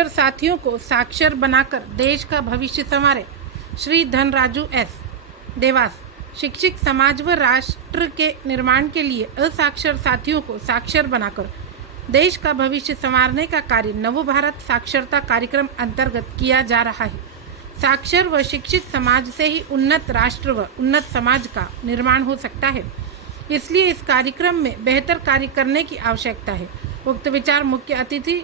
साक्षर साथियों को साक्षर बनाकर देश का भविष्य संवारे। श्री धनराजू एस देवास। शिक्षित समाज व राष्ट्र के निर्माण के लिए असाक्षर साथियों को साक्षर बनाकर देश का भविष्य संवारने का कार्य नवभारत साक्षरता कार्यक्रम अंतर्गत किया जा रहा है। साक्षर व शिक्षित समाज से ही उन्नत राष्ट्र व उन्नत समाज का निर्माण हो सकता है, इसलिए इस कार्यक्रम में बेहतर कार्य करने की आवश्यकता है। उक्त विचार मुख्य अतिथि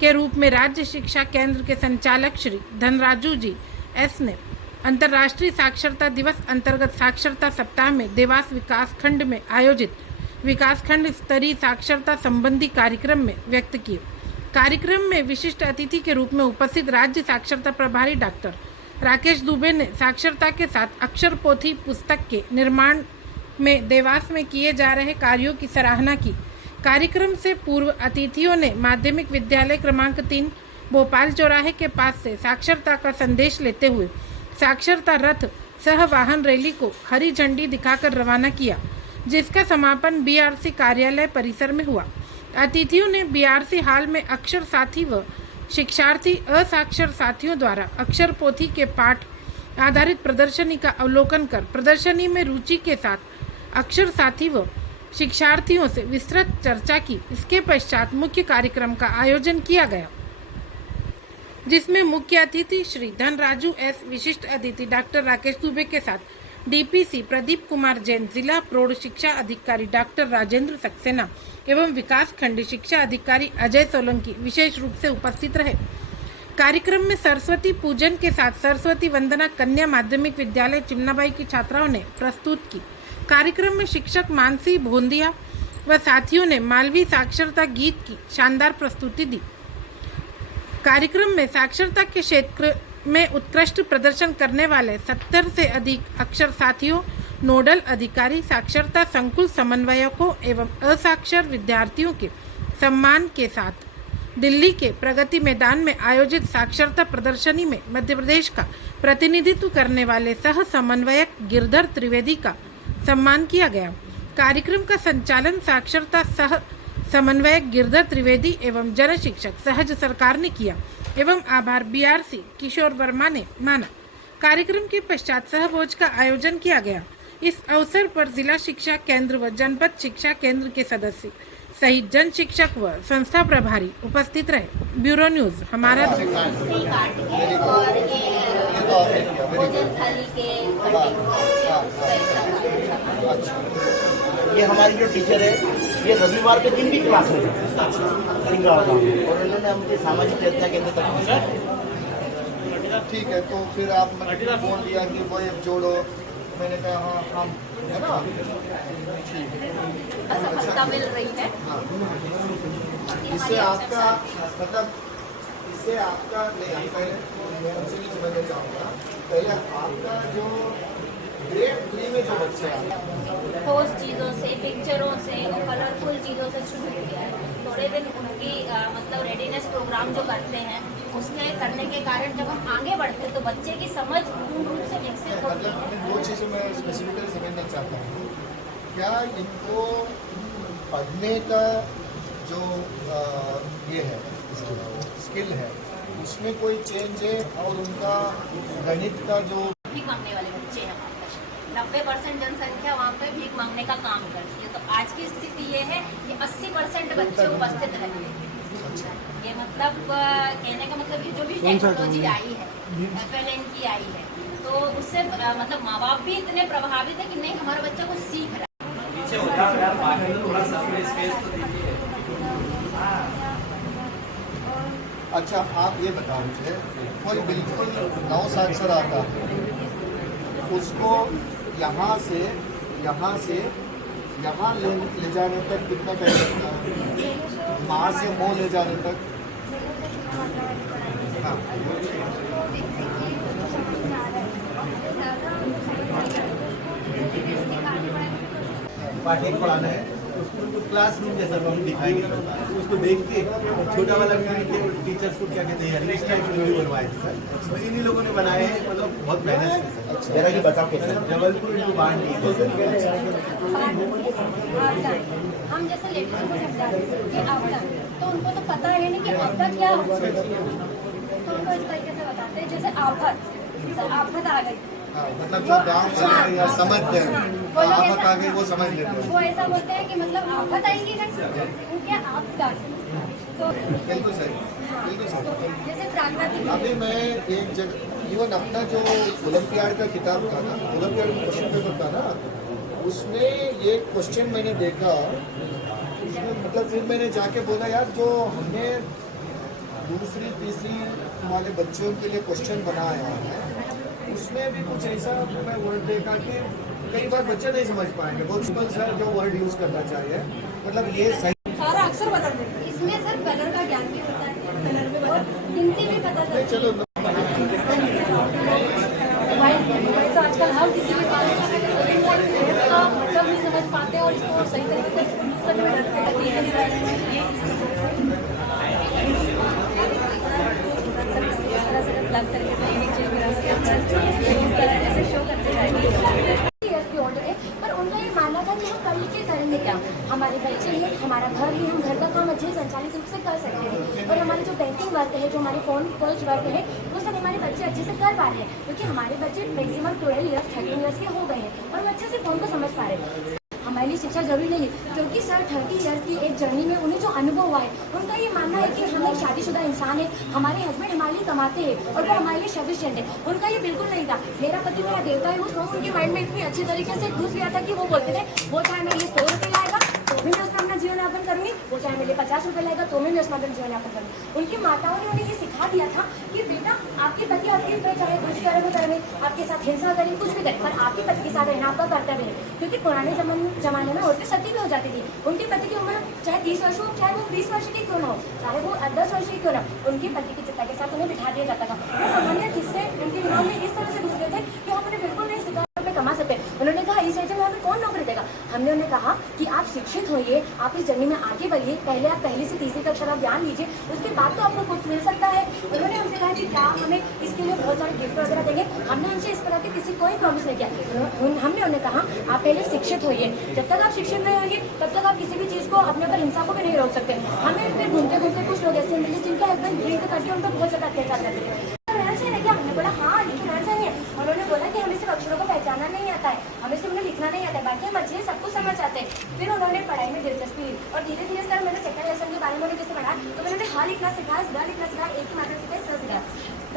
के रूप में राज्य शिक्षा केंद्र के संचालक श्री धनराजू जी एस ने अंतर्राष्ट्रीय साक्षरता दिवस अंतर्गत साक्षरता सप्ताह में देवास विकास खंड में आयोजित विकास खंड स्तरीय साक्षरता संबंधी कार्यक्रम में व्यक्त किए। कार्यक्रम में विशिष्ट अतिथि के रूप में उपस्थित राज्य साक्षरता प्रभारी डॉक्टर राकेश दुबे ने साक्षरता के साथ अक्षर पोथी पुस्तक के निर्माण में देवास में किए जा रहे कार्यों की सराहना की। कार्यक्रम से पूर्व अतिथियों ने माध्यमिक विद्यालय क्रमांक 3 भोपाल चौराहे के पास से साक्षरता का संदेश लेते हुए साक्षरता रथ सह वाहन रैली को हरी झंडी दिखाकर रवाना किया, जिसका समापन बीआरसी कार्यालय परिसर में हुआ। अतिथियों ने बीआरसी हाल में अक्षर साथी व शिक्षार्थी असाक्षर साथियों द्वारा अक्षर पोथी के पाठ आधारित प्रदर्शनी का अवलोकन कर प्रदर्शनी में रुचि के साथ अक्षर साथी व शिक्षार्थियों से विस्तृत चर्चा की। इसके पश्चात मुख्य कार्यक्रम का आयोजन किया गया, जिसमें मुख्य अतिथि श्री धनराजू एस, विशिष्ट अतिथि डॉक्टर राकेश दुबे के साथ डीपीसी प्रदीप कुमार जैन, जिला प्रौढ़ शिक्षा अधिकारी डॉक्टर राजेंद्र सक्सेना एवं विकास खंड शिक्षा अधिकारी अजय सोलंकी विशेष रूप से उपस्थित रहे। कार्यक्रम में सरस्वती पूजन के साथ सरस्वती वंदना कन्या माध्यमिक विद्यालय चिमनाबाई की छात्राओं ने प्रस्तुत की। कार्यक्रम में शिक्षक मानसी भोंदिया व साथियों ने मालवी साक्षरता गीत की शानदार प्रस्तुति दी। कार्यक्रम में साक्षरता के क्षेत्र में उत्कृष्ट प्रदर्शन करने वाले 70 से अधिक अक्षर साथियों, नोडल अधिकारी, साक्षरता संकुल समन्वयकों एवं असाक्षर विद्यार्थियों के सम्मान के साथ दिल्ली के प्रगति मैदान में आयोजित साक्षरता प्रदर्शनी में मध्य प्रदेश का प्रतिनिधित्व करने वाले सह समन्वयक गिरधर त्रिवेदी का सम्मान किया गया। कार्यक्रम का संचालन साक्षरता सह समन्वयक गिरधर त्रिवेदी एवं जन शिक्षक सहज सरकार ने किया एवं आभार बीआरसी किशोर वर्मा ने माना। कार्यक्रम के पश्चात सहभोज का आयोजन किया गया। इस अवसर पर जिला शिक्षा केंद्र व जनपद शिक्षा केंद्र के सदस्य सहित जन शिक्षक व संस्था प्रभारी उपस्थित रहे। ब्यूरो न्यूज हमारा ये हमारी जो टीचर है, ये रविवार के दिन भी क्लास में सिंगार और उन्होंने हमसे सामाजिक चर्चा केंद्र तक। ठीक है, तो फिर आप बोल दिया कि वो एक जोड़ो, मैंने कहा हाँ हम है ना, ठीक है, सफलता मिल रही है। हाँ, इससे आपका मतलब इससे आपका नहीं, मैं उनसे भी समझना चाहूँगा, पहले आपका जो ग्रेड 3 में जो बच्चे आए ठोस चीज़ों से, पिक्चरों से और कलरफुल चीज़ों से शुरू किया है। थोड़े दिन उनकी मतलब रेडीनेस प्रोग्राम जो करते हैं, उसके करने के कारण जब हम आगे बढ़ते हैं तो बच्चे की समझ पूर्ण रूप से विकसित होती है। मतलब 2 चीज़ें मैं स्पेसिफिकली समझना चाहता हूँ। क्या इनको पढ़ने का जो ये है स्किल है, उसमें कोई चेंज है? और उनका गणित का जो भीख मांगने वाले बच्चे हैं, 90% जनसंख्या वहाँ पे भीख मांगने का काम करती है। तो आज की स्थिति ये है कि 80% बच्चे उपस्थित रहेंगे। ये मतलब कहने का मतलब ये जो भी टेक्नोलॉजी आई है, FLN की आई है, तो उससे मतलब माँ बाप भी इतने प्रभावित है कि नहीं हमारा बच्चा कुछ सीख रहा है। अच्छा, आप ये बताओ मुझे, कोई बिल्कुल नौ साक्षर आता है, उसको यहाँ से यहाँ ले जाने तक कितना टाइम लगता है? माँ से मोह ले जाने तक? हाँ, पाठ एक पढ़ाना है, उसको क्लासरूम जैसा हम दिखाएंगे, उसको देख के छोटा वाला टीचर्स को क्या कहते हैं इस टाइप की वीडियो बनवाए थे सर, तो इन्हीं लोगों ने बनाए हैं। मतलब बहुत मेहनत से। जरा कि बताओ कैसे जबलपुर इनको बांट दिए हम जैसे लेडीज को समझाते हैं कि आपदा, तो उनको तो पता है नहीं कि आपदा क्या होता है। इस तरीके से बताते हैं जैसे आफत आ गई। हाँ, मतलब जो गाँव से या समझते हैं वो लोग आफत ऐसा- आ गई वो समझ लेते हैं। वो ऐसा बोलते हैं कि मतलब आफत आएगी ना क्या आपदा। तो बिल्कुल सही, बिल्कुल सही। जैसे प्राकृतिक अभी मैं एक जगह इवन अपना जो ओलंपियाड का किताब था ना, ओलंपियाड में क्वेश्चन पेपर था ना, उसमें ये क्वेश्चन मैंने देखा, उसमें मतलब फिर मैंने जाके बोला यार जो हमने दूसरी तीसरी वाले बच्चों के लिए क्वेश्चन बनाया है उसमें भी कुछ ऐसा मैं वर्ड देखा कि कई बार बच्चे नहीं समझ पाएंगे, बहुत सिंपल सा जो वर्ड यूज़ करना चाहिए, मतलब ये सही। सारा अक्षर बदल देते हैं। इसमें सर कलर का ज्ञान भी होता है, कलर में और गिनती भी पता चलती है। चलो मोबाइल तो आजकल हर किसी के पास है, लेकिन वो का मतलब नहीं समझ पाते और इसको सही तरीके से यूज करने में डरते हैं कि इस तरह से प्लग करके इस तरह से शो करते जाएंगे। पर उनका ये मानना था कि हम पढ़ लिख के करेंगे क्या, हमारे बच्चे हैं, हमारा घर है, हम घर का काम अच्छे से संचालित रूप से कर सकते हैं और हमारे जो बैंकिंग वर्क है, जो हमारे फोन कॉल्स वर्क है, वो सब हमारे बच्चे अच्छे से कर पा रहे हैं क्योंकि हमारे बच्चे मैक्सिमम 12 ईयर्स 13 ईयर्स के हो गए हैं और वो अच्छे से फोन को समझ पा रहे हैं। हमारे लिए शिक्षा जरूरी नहीं है क्योंकि सर 30 ईयर्स की एक जर्नी में उन्हें जो अनुभव हुआ है, उनका ये मानना है कि हम एक शादीशुदा इंसान है, हमारे हस्बैंड हमारे लिए कमाते हैं और वो हमारे लिए सफिशिएंट है। उनका ये बिल्कुल नहीं था, मेरा पति मेरा देवता है, वो सॉन्ग उनके माइंड में इतनी अच्छी तरीके से घुस गया था कि वो बोलते थे वो चाहे मेरे लिए 100 रुपये लाएगा तो भी मैं उसमें अपना जीवन यापन करूँगी, वो चाहे मेरे लिए 50 रुपये लाएगा तो भी मैं उसमें अपना जीवन यापन करूँगी। उनकी माताओं ने उन्हें ये सिखा दिया था कि बेटा आपके पति आपके ऊपर चाहे कुछ करे वो करे, आपके साथ हिंसा करें, कुछ भी करें, पर आपके पति के साथ रहना आपका कर्तव्य है क्योंकि पुराने जमाने में औरतें सती भी हो जाती थी। उनके पति की उम्र चाहे 30 वर्ष हो, चाहे वो 20 वर्ष की क्यों ना हो, चाहे वो 10 वर्ष की क्यों ना, उनके पति की चिता के साथ उन्हें बिठा दिया जाता था। वो कहानियाँ किससे उनके दिमाग में इस तरह से घुस गए थे कि हम उन्हें बिल्कुल नहीं सिखा कमा सकते। उन्होंने कहा इस एज में हमें कौन नौकरी देगा। हमने उन्हें कहा कि आप शिक्षित होइए, आप इस जर्नी में आगे बढ़िए, पहले आप पहली से तीसरी कक्षा का ज्ञान लीजिए, उसके बाद तो आपको कुछ मिल सकता है। उन्होंने हमसे कहा कि क्या हमें इसके लिए बहुत सारे गिफ्ट वगैरह देंगे। हमने उनसे इस तरह के किसी कोई प्रॉमिस नहीं किया। हमने उन्हें कहा आप पहले शिक्षित होइए, जब तक आप शिक्षित नहीं होंगे तब तक आप किसी भी चीज़ को अपने ऊपर हिंसा को भी नहीं रोक सकते। हमें फिर घूमते घूमते कुछ लोग ऐसे मिले जिनके हस्बैंड ड्रिंक करके उन पर बहुत ज़्यादा अत्याचार करते थे। हमने बोला हाँ लेकिन ऐसा नहीं है। उन्होंने बोला कि हमें सिर्फ अक्षरों को पहचानना नहीं आता है, हमें सिर्फ उन्हें लिखना नहीं आता है, बाकी हम अच्छे सब कुछ समझ आते हैं। फिर उन्होंने पढ़ाई में दिलचस्पी ली और धीरे धीरे सर मैंने सेकंड लेसन के बारे में उन्हें जैसे पढ़ा तो मैंने हाँ लिखना सिखाया, स लिखना सिखाया, एक ही मात्रा सिखाई, स सिखाया।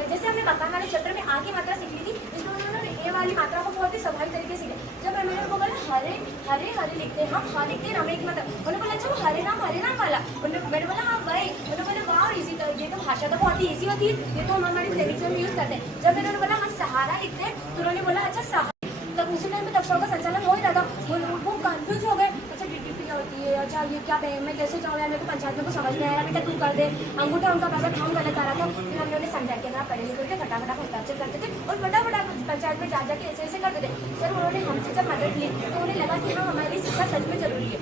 जैसे हमने मकान वाले क्षेत्र में आ की मात्रा सीख ली थी, इसमें उन्होंने ए वाली मात्रा को बहुत ही स्वाभाविक तरीके से सीखे। जब मैंने उनको बोला हरे हरे हरे लिखते हैं, हम हाँ लिखते हैं, रामे की मात्रा। उन्होंने बोला अच्छा वो हरे नाम वाला। मैंने बोला हाँ वही। उन्होंने बोला वाह इजी, ये तो भाषा तो बहुत ही ईजी होती है, ये तो हम हमारी टेलीविजन में यूज करते हैं। जब मैंने उन्होंने बोला हम सहारा लिखते हैं तो उन्होंने बोला अच्छा सहारा, तब उसी टाइम में कक्षाओं का संचालन हो ही रहा था। वो कंफ्यूज हो गए, अच्छा डीटीपी क्या होती है, अच्छा ये क्या मैं कैसे जाऊँ यार, मेरे को पंचायत में को समझ नहीं आया, बेटा तू कर दे। अंगूठा उनका पैसा ठाम गलत आ रहा था। फिर हमने उन्हें समझा के ना पढ़े लिखे थे, फटाफट हस्ताक्षर करते थे और फटाफट पंचायत में जा जाके ऐसे करते थे। सर उन्होंने हमसे जब मदद ली तो उन्हें लगा कि हाँ हमारी शिक्षा सच में जरूरी है।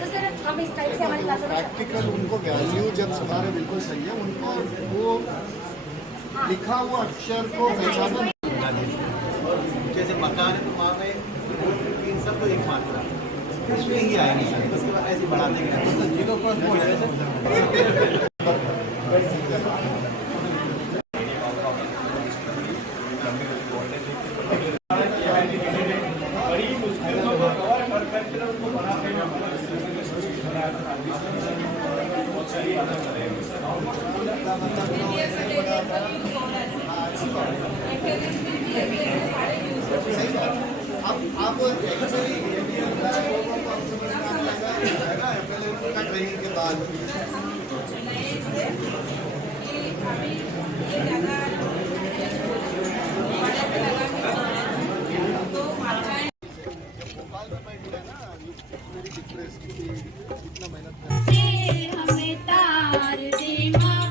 तो सर हम इस टाइप से हमारी क्लासों में प्रैक्टिकल उनको वैल्यू जब हमारे बिल्कुल सही है, उनको वो लिखा हुआ अक्षर को पहचानना। जैसे मकान है तो वहाँ में 3 सब तो एक मात्रा इसमें ही आएगी, उसके बाद ऐसे बढ़ाते गए। आप एक्चुअली ट्रेनिंग के बाद कितना मेहनत हमें तार दे माँ,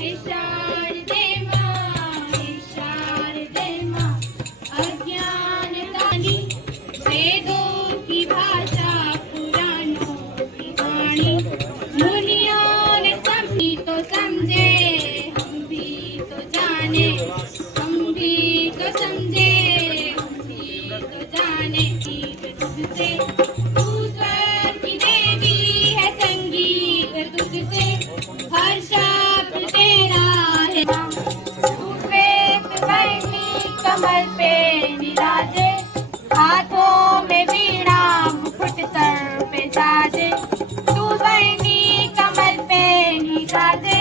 इशार दे माँ, इशार दे माँ, अज्ञान दानी वेदों की भाषा पुराणों की वाणी, मुनियों ने समझी तो समझे, हम भी तो जाने। कमल पे निराजे, हाथों में वीणा मुकुट सर पे साजे। तू बहनी कमल पे निराजे,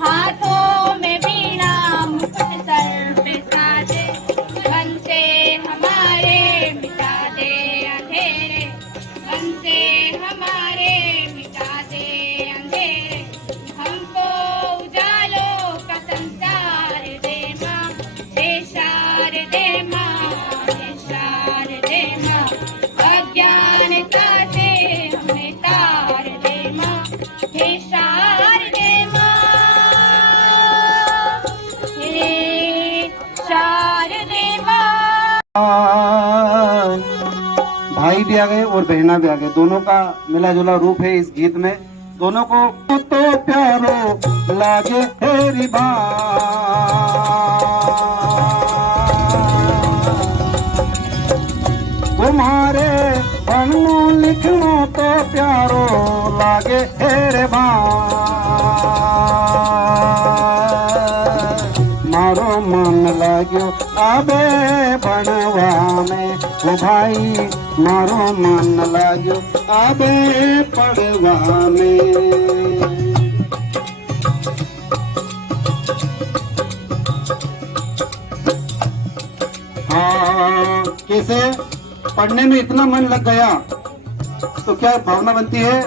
हाथों में वीणा मुकुट सर पे साजे। मन से हमारे मिटा दे अंधेरे, मन से हमारे मिटा दे अंधेरे। हमको उजालों का संसार दे माँ, हे शारदे माँ, हे शारदे माँ। अज्ञानता से हमें तार दे माँ, हे शारदे माँ, हे शारदे माँ। भाई भी आ गए और बहना भी आ गए, दोनों का मिला जुला रूप है इस गीत में। दोनों को तो प्यारो लागे तेरी तुम्हारे बनू लिखनो तो प्यारो लागे तेरे मारो मन लाग्यो आबे बनवा में, ओ भाई मारो मन लाग्यो आबे पड़वा में। हाँ, कैसे पढ़ने में इतना मन लग गया तो क्या भावना बनती है?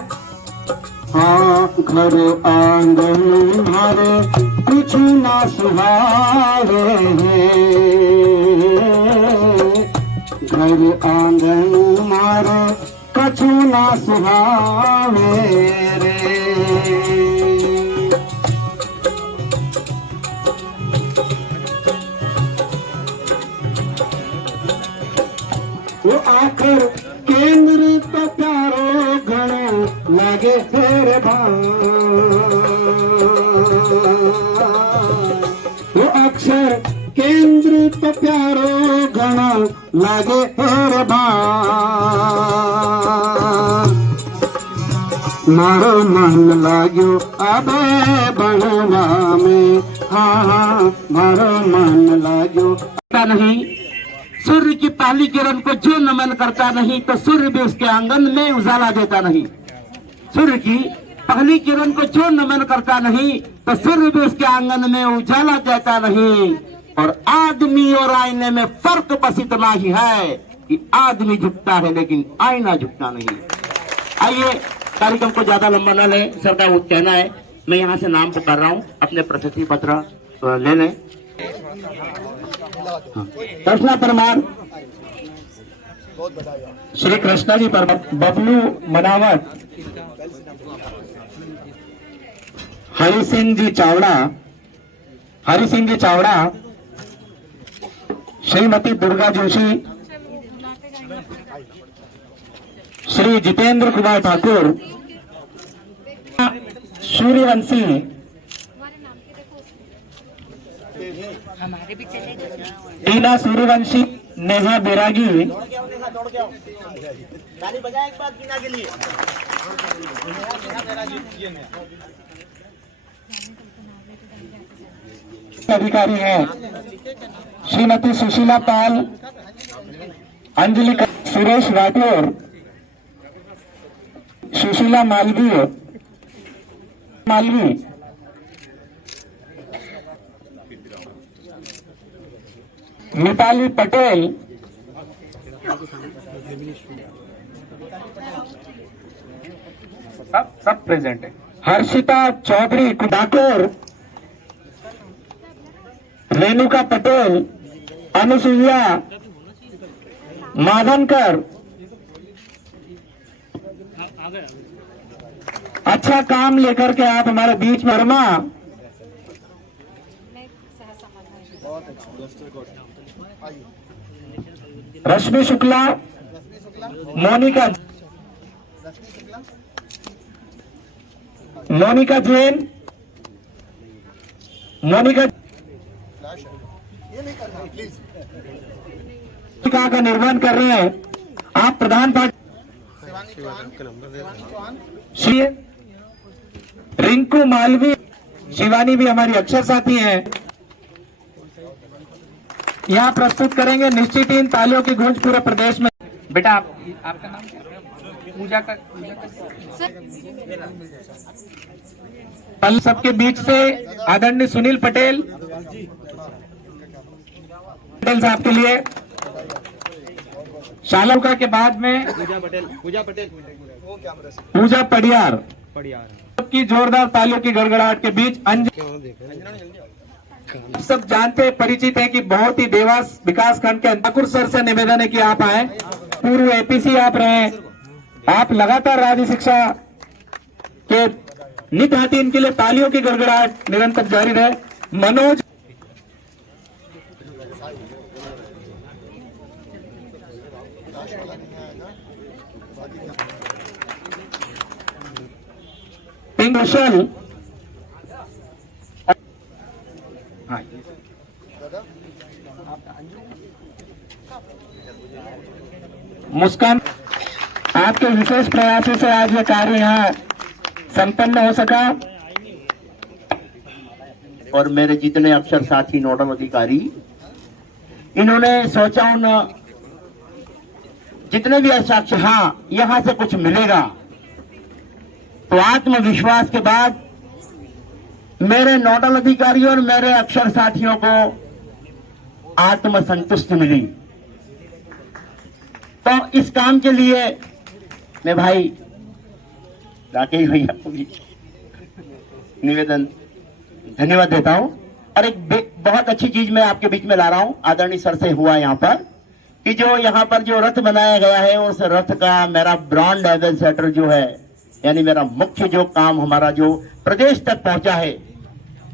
हाँ, घर आंगन मारे कुछ ना सुहावे, घर आंगन मारे कछु ना सुहावे रे। वो आखिर केंद्र तो प्यारो घणो लागे तेरे वो अक्षर केंद्र तो प्यारो घणो लागे तेरे मारो मन लाग्यो आबे बनवा में। हाँ हाँ, मारो मन लाग्यो नहीं। सूर्य की पहली किरण को जो नमन करता नहीं तो सूर्य भी उसके आंगन में उजाला देता नहीं। सूर्य की पहली किरण को जो नमन करता नहीं तो सूर्य भी उसके आंगन में उजाला देता नहीं। और आदमी और आईने में फर्क बस इतना ही है कि आदमी झुकता है लेकिन आईना झुकता नहीं। आइए, कार्यक्रम को ज्यादा लंबा न ले, सबका वो कहना है। मैं यहाँ से नाम पुकार रहा हूँ, अपने प्रशस्ति पत्र ले लें। कृष्णा परमार, श्री कृष्णा जी परमार, बबलू मनावत, हरि सिंह जी चावड़ा, श्रीमती दुर्गा जोशी, श्री जितेंद्र कुमार ठाकुर, सूर्यवंशी, टीना सूर्यवंशी, नेहा बैरागी, अधिकारी हैं श्रीमती सुशीला पाल, अंजलि, सुरेश राठौर, सुशीला मालवी, मिताली पटेल, सब प्रेजेंट है। हर्षिता चौधरी ठाकुर, रेणुका पटेल, अनुसुईया माधनकर, अच्छा काम लेकर के आप हमारे बीच में। वर्मा, रश्मि शुक्ला, मोनिका जैन, का निर्माण कर रहे हैं आप प्रधान पार्टी श्री रिंकू मालवी, शिवानी भी हमारी अक्षर साथी हैं। यहाँ प्रस्तुत करेंगे। निश्चित ही इन तालियों की गूंज पूरे प्रदेश में। बेटा आपका नाम क्या है? पूजा का पल सबके बीच से आदरणीय सुनील पटेल साहब के लिए शालौका के बाद में पूजा पडियार की जोरदार तालियों की गड़गड़ाहट के बीच सब जानते परिचित हैं कि बहुत ही देवास विकास खंड के ठाकुर सर से निवेदन है कि आप आए। पूर्व एपीसी आप रहे, आप लगातार राज्य शिक्षा के नित हाथी, इनके लिए तालियों की गड़गड़ाहट निरंतर जारी रहे। मनोज पिंगल मुस्कान, आपके विशेष प्रयासों से आज ये कार्य यहाँ संपन्न हो सका। और मेरे जितने अफसर साथी नोडल अधिकारी, इन्होंने सोचा उन जितने भी हस्ताक्षर, हाँ यहाँ से कुछ मिलेगा, तो आत्मविश्वास के बाद मेरे नोडल अधिकारी और मेरे अफसर साथियों को आत्मसंतुष्टि मिली। तो इस काम के लिए मैं भाई राकेश भैया को भी निवेदन धन्यवाद देता हूं। और एक बहुत अच्छी चीज मैं आपके बीच में ला रहा हूं, आदरणीय सर से हुआ यहाँ पर, कि जो यहाँ पर जो रथ बनाया गया है, उस रथ का मेरा ब्रांड एम्बेसडर जो है, यानी मेरा मुख्य जो काम हमारा जो प्रदेश तक पहुंचा है,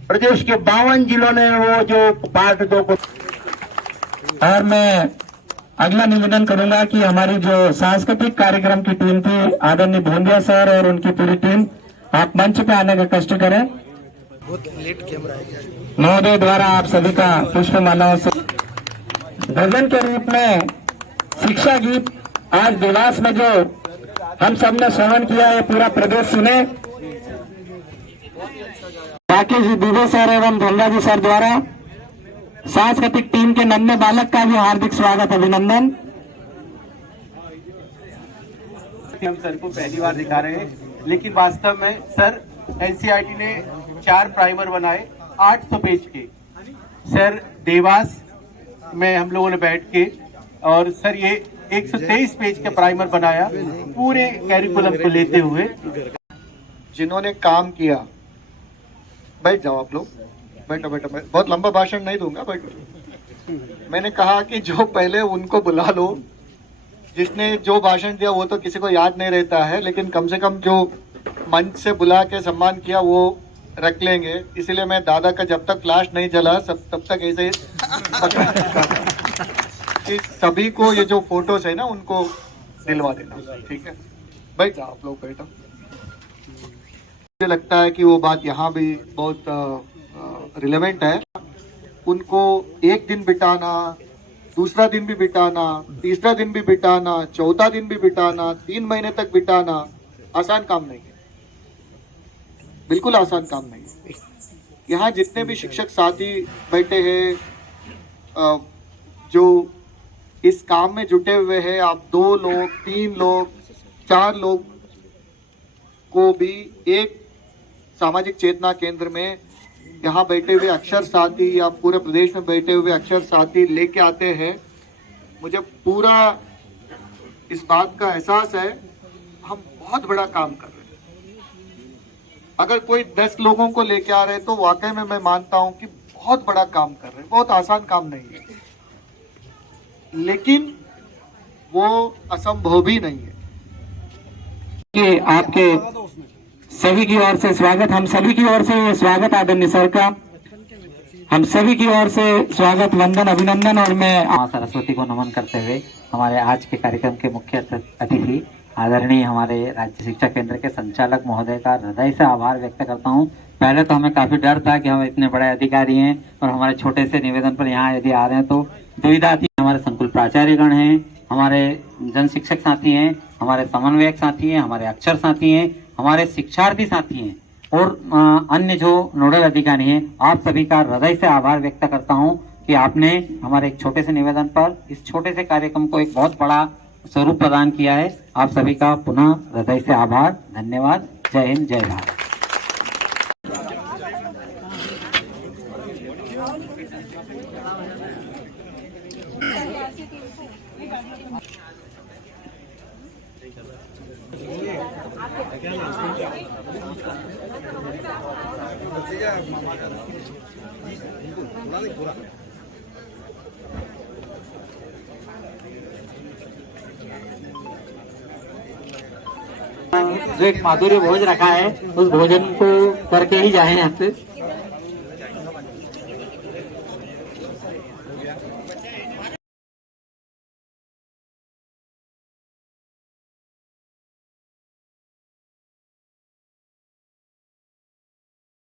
प्रदेश के 52 जिलों ने वो जो पार्ट 2 को। और मैं अगला निवेदन करूंगा कि हमारी जो सांस्कृतिक कार्यक्रम की टीम थी, आदरणीय भोंदिया सर और उनकी पूरी टीम, आप मंच पे आने का कष्ट करें। महोदय द्वारा आप सभी का पुष्पमालाओं से भजन के रूप में शिक्षा गीत आज देवास में जो हम सब ने श्रवण किया है, पूरा प्रदेश सुने। राकेश जी दुबे सर एवं गंगा जी सर द्वारा सांस्कृतिक टीम के नन्हे बालक का भी हार्दिक स्वागत, अभिनंदन। हम सर को पहली बार दिखा रहे हैं, लेकिन वास्तव में सर एनसीईआरटी ने 4 प्राइमर बनाए 800 पेज के। सर देवास में हम लोगों ने बैठ के, और सर ये 123 पेज का प्राइमर बनाया पूरे कैरिकुलम को लेते हुए। जिन्होंने काम किया, बैठ जाओ आप लोग, बैठो बैठो, मैं बहुत लंबा भाषण नहीं दूंगा, बैठो। मैंने कहा कि जो पहले उनको बुला लो, जिसने जो भाषण दिया वो तो किसी को याद नहीं रहता है, लेकिन कम से कम जो मंच से बुला के सम्मान किया वो रख लेंगे। इसलिए मैं दादा का जब तक फ्लैश नहीं जला तब तक ऐसे कि सभी को ये जो फोटोज है ना उनको दिलवा देना, ठीक है। बैठ जाओ आप लोग, बैठो। मुझे लगता है कि वो बात यहाँ भी बहुत रिलेवेंट है। उनको एक दिन बिताना, दूसरा दिन भी बिताना, तीसरा दिन भी बिताना, चौथा दिन भी बिताना, 3 महीने तक बिताना आसान काम नहीं है, बिल्कुल आसान काम नहीं है। यहाँ जितने भी शिक्षक साथी बैठे हैं जो इस काम में जुटे हुए हैं, आप 2 लोग, 3 लोग, 4 लोग को भी एक सामाजिक चेतना केंद्र में यहाँ बैठे हुए अक्षर साथी या पूरे प्रदेश में बैठे हुए अक्षर साथी लेके आते हैं। मुझे पूरा इस बात का एहसास है, हम बहुत बड़ा काम कर रहे हैं। अगर कोई 10 लोगों को लेके आ रहे हैं तो वाकई में मैं मानता हूँ कि बहुत बड़ा काम कर रहे हैं, बहुत आसान काम नहीं है, लेकिन वो असंभव भी नहीं है। कि आपके सभी की ओर से स्वागत, हम सभी की ओर से स्वागत आदरणीय सर का, हम सभी की ओर से स्वागत, वंदन, अभिनंदन। और मैं मां सरस्वती को नमन करते हुए हमारे आज के कार्यक्रम के मुख्य अतिथि आदरणीय हमारे राज्य शिक्षा केंद्र के संचालक महोदय का हृदय से आभार व्यक्त करता हूं। पहले तो हमें काफी डर था कि हम इतने बड़े अधिकारी हैं और हमारे छोटे से निवेदन पर यहाँ यदि आ रहे हैं तो दुविधा थी। हमारे संकुल प्राचार्यगण हैं, हमारे जन शिक्षक साथी हैं, हमारे समन्वयक साथी हैं, हमारे अक्षर साथी हैं, हमारे शिक्षार्थी साथी हैं और अन्य जो नोडल अधिकारी हैं, आप सभी का हृदय से आभार व्यक्त करता हूं कि आपने हमारे एक छोटे से निवेदन पर इस छोटे से कार्यक्रम को एक बहुत बड़ा स्वरूप प्रदान किया है। आप सभी का पुनः हृदय से आभार, धन्यवाद। जय हिंद, जय भारत। जो एक माधुर्य भोज रखा है उस भोजन को करके ही जाए यहाँ से।